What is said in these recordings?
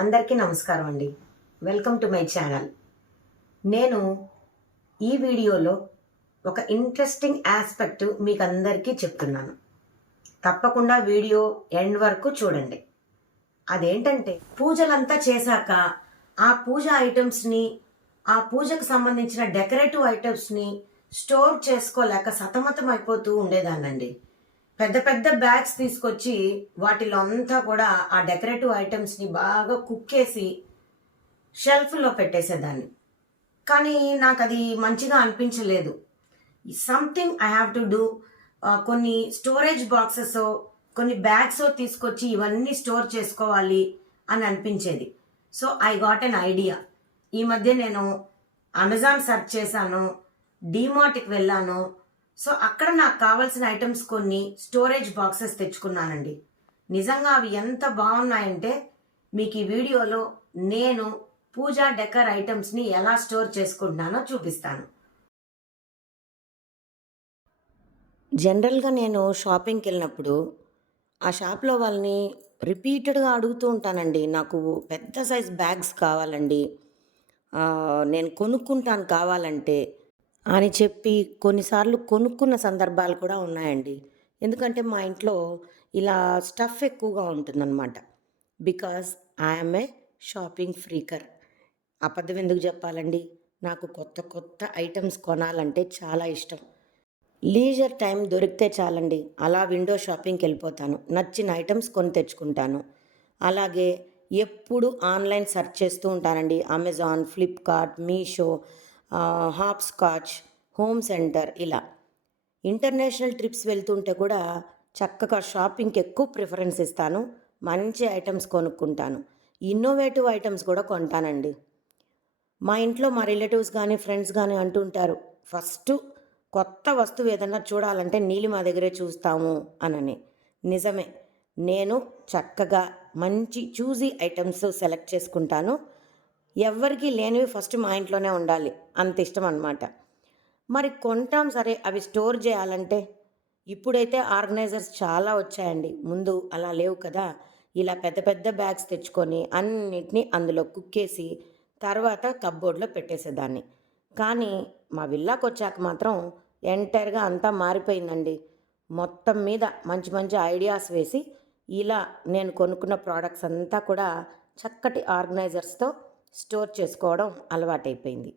అందరికీ నమస్కారం అండి. వెల్కమ్ టు మై ఛానల్ నేను ఈ వీడియోలో ఒక ఇంట్రెస్టింగ్ ఆస్పెక్ట్ మీకు అందరికీ చెప్తున్నాను. తప్పకుండా వీడియో ఎండ్ వరకు చూడండి. అదేంటంటే పూజలంతా చేశాక ఆ పూజ ఐటమ్స్ని ఆ పూజకు సంబంధించిన డెకరేటివ్ ఐటమ్స్ని స్టోర్ చేసుకోలేక సతమతం అయిపోతూ ఉండేదానండి పెద్ద పెద్ద బ్యాగ్స్ తీసుకొచ్చి వాటిలో అంతా కూడా ఆ డెకరేటివ్ ఐటమ్స్ని బాగా కుక్కేసి షెల్ఫ్లో పెట్టేసేదాన్ని. కానీ నాకు అది మంచిగా అనిపించలేదు. Something I have to do కొన్ని స్టోరేజ్ బాక్సెస్ కొన్ని బ్యాగ్స్ తీసుకొచ్చి ఇవన్నీ స్టోర్ చేసుకోవాలి అని అనిపించేది. So I got an idea ఈ మధ్య నేను అమెజాన్ సెర్చ్ చేశాను డీమార్ట్కి వెళ్ళాను సో అక్కడ నాకు కావాల్సిన ఐటమ్స్ కొన్ని స్టోరేజ్ బాక్సెస్ తెచ్చుకున్నానండి. నిజంగా అవి ఎంత బాగున్నాయంటే మీకు ఈ వీడియోలో నేను పూజా డెకర్ ఐటమ్స్ని ఎలా స్టోర్ చేసుకుంటున్నానో చూపిస్తాను. జనరల్గా నేను షాపింగ్కి వెళ్ళినప్పుడు ఆ షాప్లో వాళ్ళని రిపీటెడ్గా అడుగుతూ ఉంటానండి. నాకు పెద్ద సైజ్ బ్యాగ్స్ కావాలండి. నేను కొనుక్కుంటాను కావాలంటే అని చెప్పి కొన్నిసార్లు కొనుక్కున్న సందర్భాలు కూడా ఉన్నాయండి. ఎందుకంటే మా ఇంట్లో ఇలా స్టఫ్ ఎక్కువగా ఉంటుందన్నమాట. Because I'm a shopping freaker. అబద్ధం ఎందుకు చెప్పాలండి? నాకు కొత్త కొత్త ఐటమ్స్ కొనాలంటే చాలా ఇష్టం. లీజర్ టైం దొరికితే చాలండి. అలా విండో షాపింగ్కి వెళ్ళిపోతాను. నచ్చిన ఐటమ్స్ కొని తెచ్చుకుంటాను. అలాగే ఎప్పుడు ఆన్లైన్ సెర్చ్ చేస్తూ ఉంటానండి. Amazon Flipkart Meesho Hopscotch Home Centre ఇలా. ఇంటర్నేషనల్ ట్రిప్స్ వెళ్తుంటే కూడా చక్కగా షాపింగ్కి ఎక్కువ ప్రిఫరెన్స్ ఇస్తాను. మంచి ఐటమ్స్ కొనుక్కుంటాను. ఇన్నోవేటివ్ ఐటమ్స్ కూడా కొంటానండి. మా ఇంట్లో మా రిలేటివ్స్ కానీ ఫ్రెండ్స్ కానీ అంటుంటారు ఫస్ట్ కొత్త వస్తువు ఏదన్నా చూడాలంటే నీలి మా దగ్గరే చూస్తాము అనని. నిజమే. నేను చక్కగా మంచి చూజీ ఐటమ్స్ సెలెక్ట్ చేసుకుంటాను. ఎవరికీ లేనివి ఫస్ట్ మా ఇంట్లోనే ఉండాలి. అంత ఇష్టం అనమాట మరి కొంటాం సరే అవి స్టోర్ చేయాలంటే ఇప్పుడైతే ఆర్గనైజర్స్ చాలా వచ్చాయండి. ముందు అలా లేవు కదా. ఇలా పెద్ద పెద్ద బ్యాగ్స్ తెచ్చుకొని అన్నిటినీ అందులో కుక్కేసి తర్వాత కబ్బోర్డ్లో పెట్టేసేదాన్ని. కానీ మా విల్లాకి వచ్చాక మాత్రం ఎంటైర్గా అంతా మారిపోయిందండి. మొత్తం మీద మంచి మంచి ఐడియాస్ వేసి ఇలా నేను కొనుక్కున్న ప్రోడక్ట్స్ అంతా కూడా చక్కటి ఆర్గనైజర్స్తో స్టోర్ చేసుకోవడం అలవాటైపోయింది.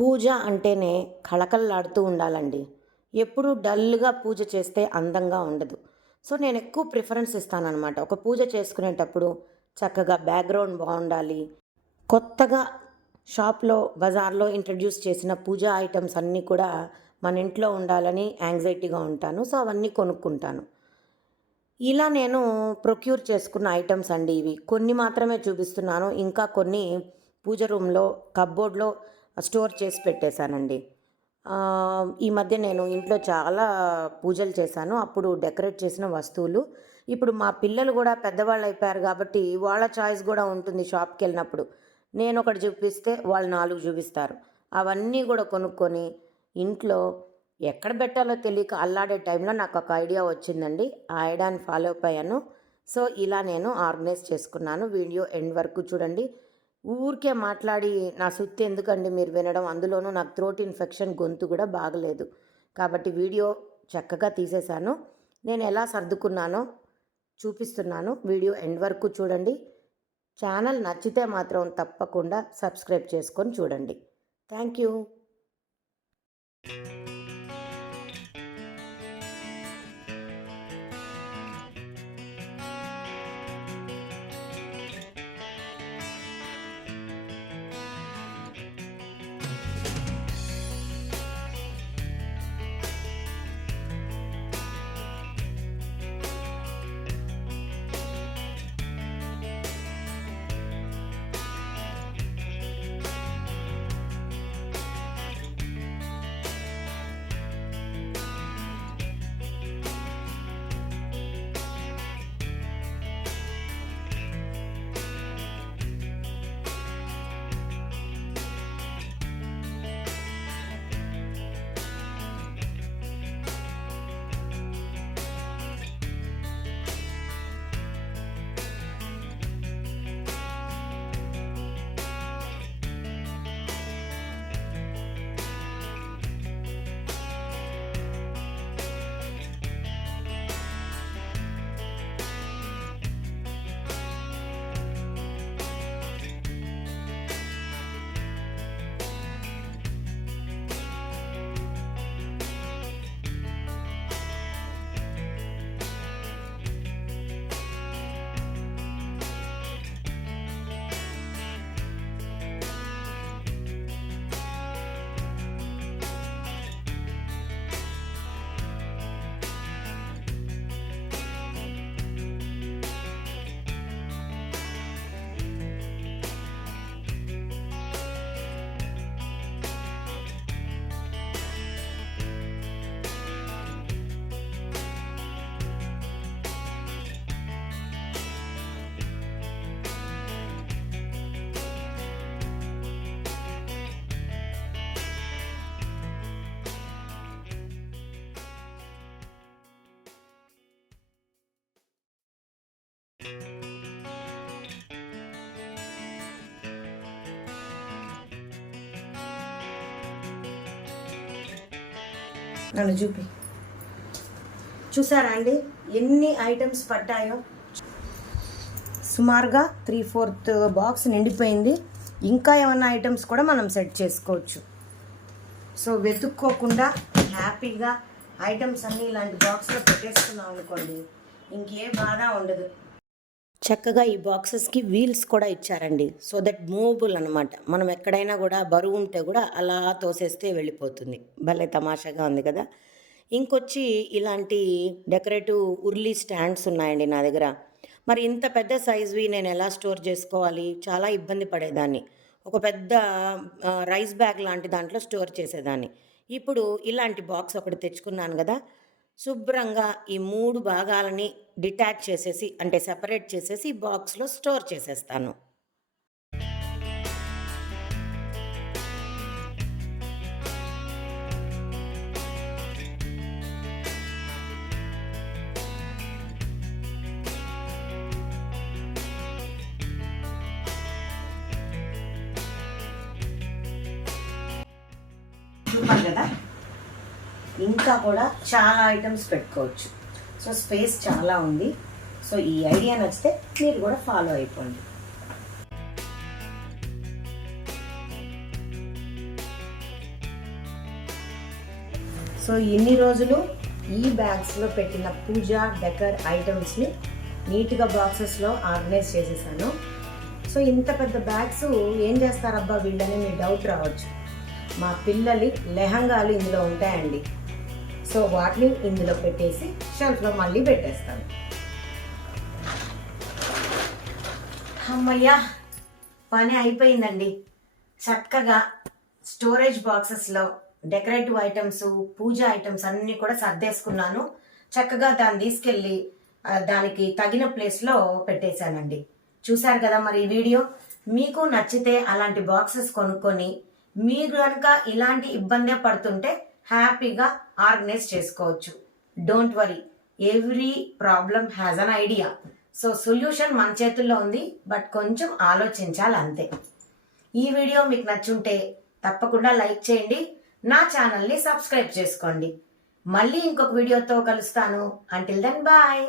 పూజ అంటేనే కళకళలాడుతూ ఉండాలండి. ఎప్పుడూ డల్గా పూజ చేస్తే అందంగా ఉండదు. సో నేను ఎక్కువ ప్రిఫరెన్స్ ఇస్తానన్నమాట. ఒక పూజ చేసుకునేటప్పుడు చక్కగా బ్యాక్గ్రౌండ్ బాగుండాలి. కొత్తగా షాప్లో బజార్లో ఇంట్రడ్యూస్ చేసిన పూజా ఐటమ్స్ అన్నీ కూడా మన ఇంట్లో ఉండాలని యాంగ్జైటీగా ఉంటాను. సో అవన్నీ కొనుక్కుంటాను. ఇలా నేను ప్రొక్యూర్ చేసుకున్న ఐటమ్స్ అండి ఇవి. కొన్ని మాత్రమే చూపిస్తున్నాను. ఇంకా కొన్ని పూజ రూమ్లో కబ్బోర్డ్లో స్టోర్ చేసి పెట్టేశానండి. ఈ మధ్య నేను ఇంట్లో చాలా పూజలు చేశాను. అప్పుడు డెకరేట్ చేసిన వస్తువులు. ఇప్పుడు మా పిల్లలు కూడా పెద్దవాళ్ళు అయిపోయారు కాబట్టి వాళ్ళ చాయిస్ కూడా ఉంటుంది షాప్కి వెళ్ళినప్పుడు. నేను ఒకటి చూపిస్తే వాళ్ళు నాలుగు చూపిస్తారు. అవన్నీ కూడా కొనుక్కొని ఇంట్లో ఎక్కడ పెట్టాలో తెలియక అల్లాడే టైంలో నాకు ఒక ఐడియా వచ్చిందండి. ఆ ఐడియాని ఫాలో అయ్యాను. సో ఇలా నేను ఆర్గనైజ్ చేసుకున్నాను. వీడియో ఎండ్ వరకు చూడండి. ఊరికే మాట్లాడి నా సుత్తి ఎందుకండి మీరు వినడం? అందులోనూ నాకు థ్రోట్ ఇన్ఫెక్షన్ గొంతు కూడా బాగలేదు. కాబట్టి వీడియో చక్కగా తీసేశాను. నేను ఎలా సర్దుకున్నానో చూపిస్తున్నాను. వీడియో ఎండ్ వరకు చూడండి. ఛానల్ నచ్చితే మాత్రం తప్పకుండా సబ్స్క్రైబ్ చేసుకొని చూడండి. Thank you. నన్ను చూపి. చూసారా అండి? ఎన్ని ఐటమ్స్ పట్టాయో? సుమారుగా త్రీ ఫోర్త్ బాక్స్ నిండిపోయింది. ఇంకా ఏమైనా ఐటమ్స్ కూడా మనం సెట్ చేసుకోవచ్చు. సో వెతుక్కోకుండా హ్యాపీగా ఐటమ్స్ అన్నీ ఇలాంటి బాక్స్లో పెట్టేసుకున్నాం అనుకోండి ఇంకే బాధ ఉండదు. చక్కగా ఈ బాక్సెస్కి వీల్స్ కూడా ఇచ్చారండి. సో దట్ మూవబుల్ అనమాట మనం ఎక్కడైనా కూడా బరువు ఉంటే కూడా అలా తోసేస్తే వెళ్ళిపోతుంది. భలే తమాషాగా ఉంది కదా. ఇంకొచ్చి ఇలాంటి డెకరేటివ్ ఉర్లీ స్టాండ్స్ ఉన్నాయండి నా దగ్గర. మరి ఇంత పెద్ద సైజువి నేను ఎలా స్టోర్ చేసుకోవాలి? చాలా ఇబ్బంది పడేదాన్ని. ఒక పెద్ద రైస్ బ్యాగ్ లాంటి దాంట్లో స్టోర్ చేసేదాన్ని. ఇప్పుడు ఇలాంటి బాక్స్ ఒకటి తెచ్చుకున్నాను కదా. శుభ్రంగా ఈ మూడు భాగాలని డిటాచ్ చేసేసి అంటే సెపరేట్ చేసేసి బాక్స్లో స్టోర్ చేసేస్తాను. కదా? ఇంకా కూడా చాలా ఐటమ్స్ పెట్టుకోవచ్చు. సో స్పేస్ చాలా ఉంది. సో ఈ ఐడియా నచ్చితే మీరు కూడా ఫాలో అయిపోండి. సో ఇన్ని రోజులు ఈ బ్యాగ్స్లో పెట్టిన పూజ డెకర్ ఐటమ్స్ని నీట్గా బాక్సెస్లో ఆర్గనైజ్ చేసేసాను. సో ఇంత పెద్ద బ్యాగ్స్ ఏం చేస్తారబ్బా వీళ్ళని మీ డౌట్ రావచ్చు. మా పిల్లలి లెహంగాలు ఇందులో ఉంటాయండి. సో వాటిని ఇందులో పెట్టేసి షెల్ఫ్లో మళ్ళీ పెట్టేస్తాను. అమ్మయ్యా పని అయిపోయిందండి. చక్కగా స్టోరేజ్ బాక్సెస్లో డెకరేటివ్ ఐటమ్స్ పూజ ఐటమ్స్ అన్నీ కూడా సర్దేసుకున్నాను. చక్కగా దాన్ని తీసుకెళ్ళి దానికి తగిన ప్లేస్లో పెట్టేశానండి. చూశారు కదా మరి ఈ వీడియో? మీకు నచ్చితే అలాంటి బాక్సెస్ కొనుక్కొని మీరు కనుక ఇలాంటి ఇబ్బందే పడుతుంటే హ్యాపీగా ఆర్గనైజ్ చేసుకోవచ్చు. Don't worry every problem has an idea so solution మన చేతుల్లో ఉంది బట్ కొంచెం ఆలోచించాలి అంతే. ఈ వీడియో మీకు నచ్చుంటే తప్పకుండా లైక్ చేయండి నా ఛానల్ని సబ్స్క్రైబ్ చేసుకోండి. మళ్ళీ ఇంకొక వీడియోతో కలుస్తాను. Until then bye